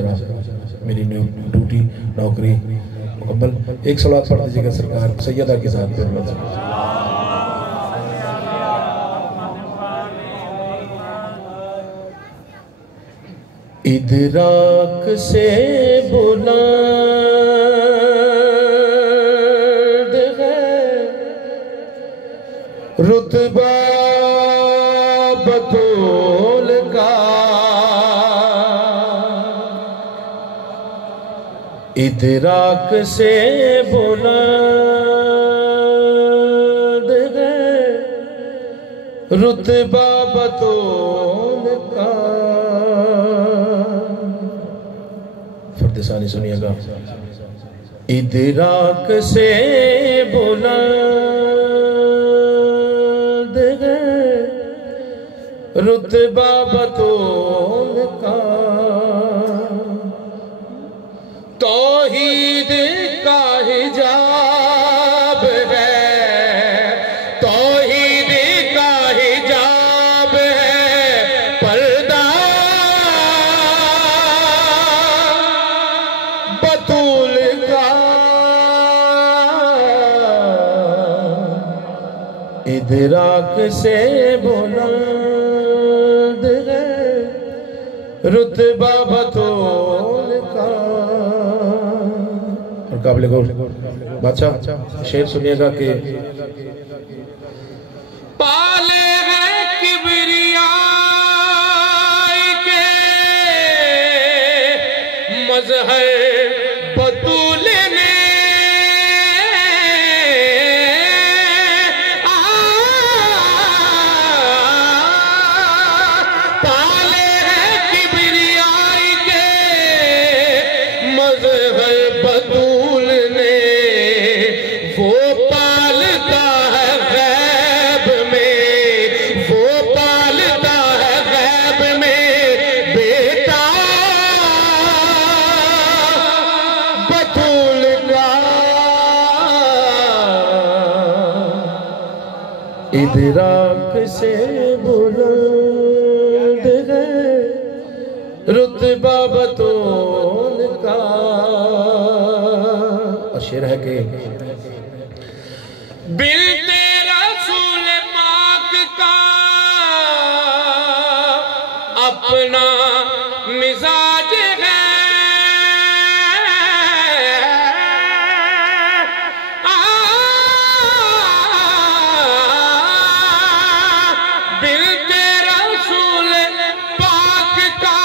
बेशरा मेरी ड्यूटी नौकरी मुकम्मल। एक सलात पढ़ दीजिएगा सरकार सैयदा के साथ पे। इदराक से बुलंद है रुतबा बतूल का, इदराक से बुलंद है रुतबा बतूल का। फर्द सुनिएगा। इदराक से बुलंद है रुतबा बतूल का, तौहीद का हिजाब है, तौहीद का हिजाब है पर्दा बतूल का। इदराक से बुलंद है रुतबा बतूल का। और काबिल गौर बादशाह शेर सुनिएगा कि पाले हैं किबरिया के मजहर बतूल ने, पाले हैं किबरिया के मजहर बतूल ने। वो पालता है गैब में, वो पालता है गैब में बेटा बतूल का। इदराक से बुलंद है रुतबा बतूल का। और शेर है कि बिल तेरा रसूल पाक का अपना मिजाज है, बिल तेरा रसूल पाक का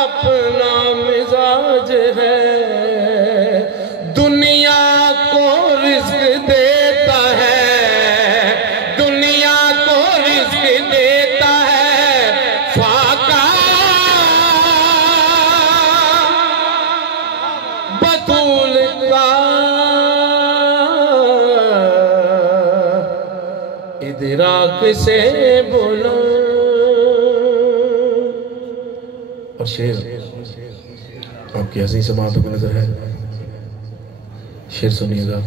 अपना मिजाज है। दुनिया को रिज़्क़ देता है, दुनिया को रिज़्क़ देता है फाका बतूल का। इदराक से बुलंद। और शेर आपकी हंसी समातों को नजर है, शेर सुनिएगा।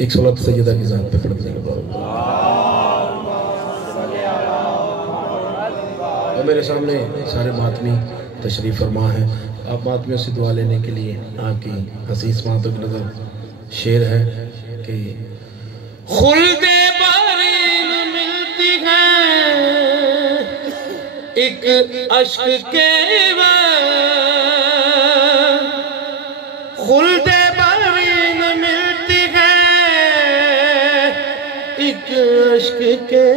एक सलात सैयदा की जात पे पढ़ दीजिएगा। और मेरे सामने सारे मातमी तशरीफ फरमा है। आप मातमियों से दुआ लेने के लिए आपकी हंसी समातों की नजर शेर है कि खुल्दे बारीन मिलती है एक अश्क के खुल्दे बारीन मिलती है एक अश्क के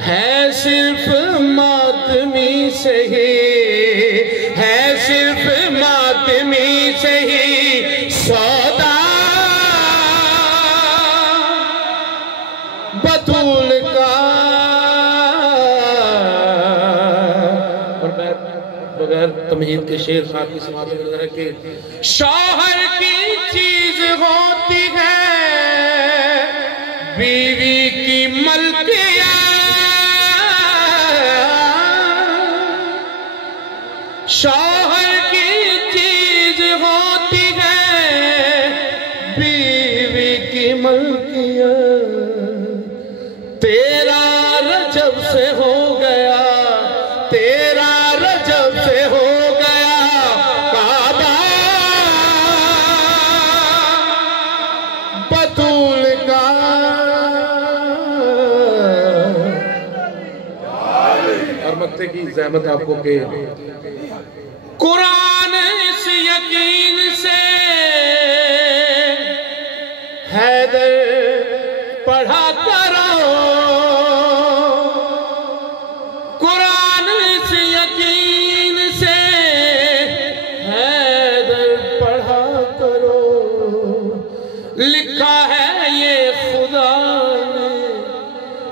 है सिर्फ मातमी से ही, है सिर्फ मातमी से ही सौदा बतूल का। और बगैर तमहीद के शेर साथ की समाज में है कि शौहर की चीज होती है बीवी की मलकिया, शौहर की चीज होती है बीवी की मलकिया। तेरा रजब से हो गया, तेरा जब से हो गया काबा बतूल का, और मक्ते की ज़हमत आपको के कुरान इस यकीन से हैदर पढ़ा करो, कुरान इस यकीन से हैदर पढ़ा करो। लिखा है ये खुदा ने,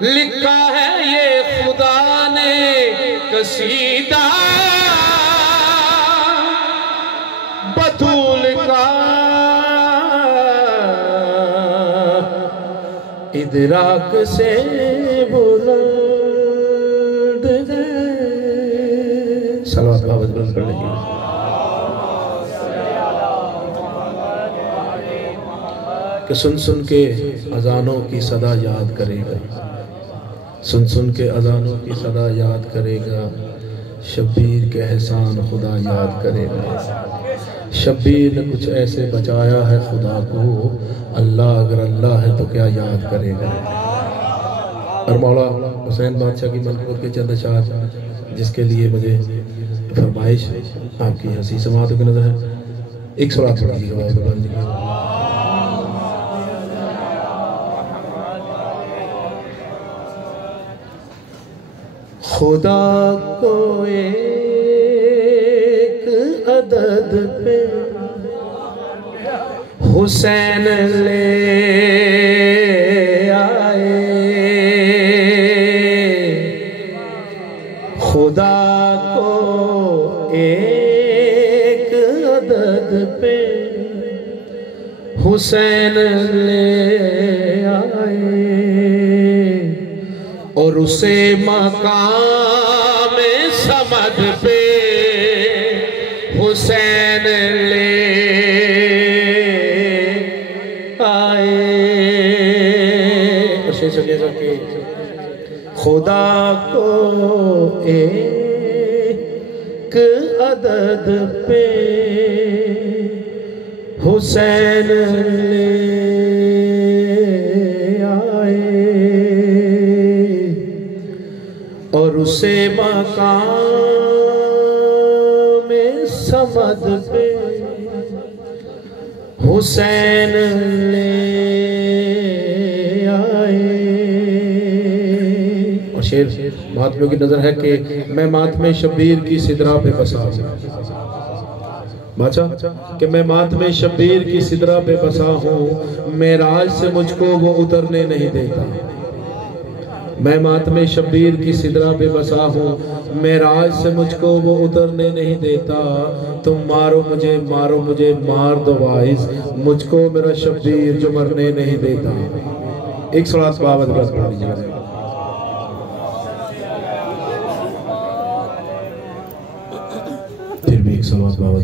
लिखा है ये खुदा ने कसीदा बतूल का, इदराक से बुलंद है। सलावत का आवाज बुलंद कर लीजिए। कि सुन सुन के अजानों की सदा याद करेगा, सुन सुन के अजानों की सदा याद करेगा, शब्बीर के एहसान खुदा याद करेगा। शब्बीर ने कुछ ऐसे बचाया है खुदा को, अल्लाह अगर अल्लाह है तो क्या याद करेगा। और मौला हुसैन बादशाह की मनकूर के चंद अशार जिसके लिए मुझे फरमाइश आपकी हंसी समातों की नजर है, एक सलात पढ़ लीजिएगा। खुदा को एक अदद पे हुसैन ले आए, खुदा को एक अदद पे हुसैन ले आए, और उसे मकाम समद पे हुसैन ले आए। खुदा को एक अदद पे हुसैन ले आए, और उसे मकाम समद पे हुसैन ले आए। और शेर महात्मा की नजर है कि मैं मातमे शब्बीर की सिदरा पे बसा हूं, बादशाह कि मैं मातमे शब्बीर की सिदरा पे बसा हूं, मेराज से मुझको वो उतरने नहीं देता। मैं मातमे शब्बीर की सिदरा पे बसा हूँ, मेराज से मुझको वो उतरने नहीं देता। तुम मारो मुझे मार दो वाइस, मुझको मेरा शब्बीर जो मरने नहीं देता। एक सलात बाबत बस पढ़ लीजिए। फिर भी एक सलात बाबत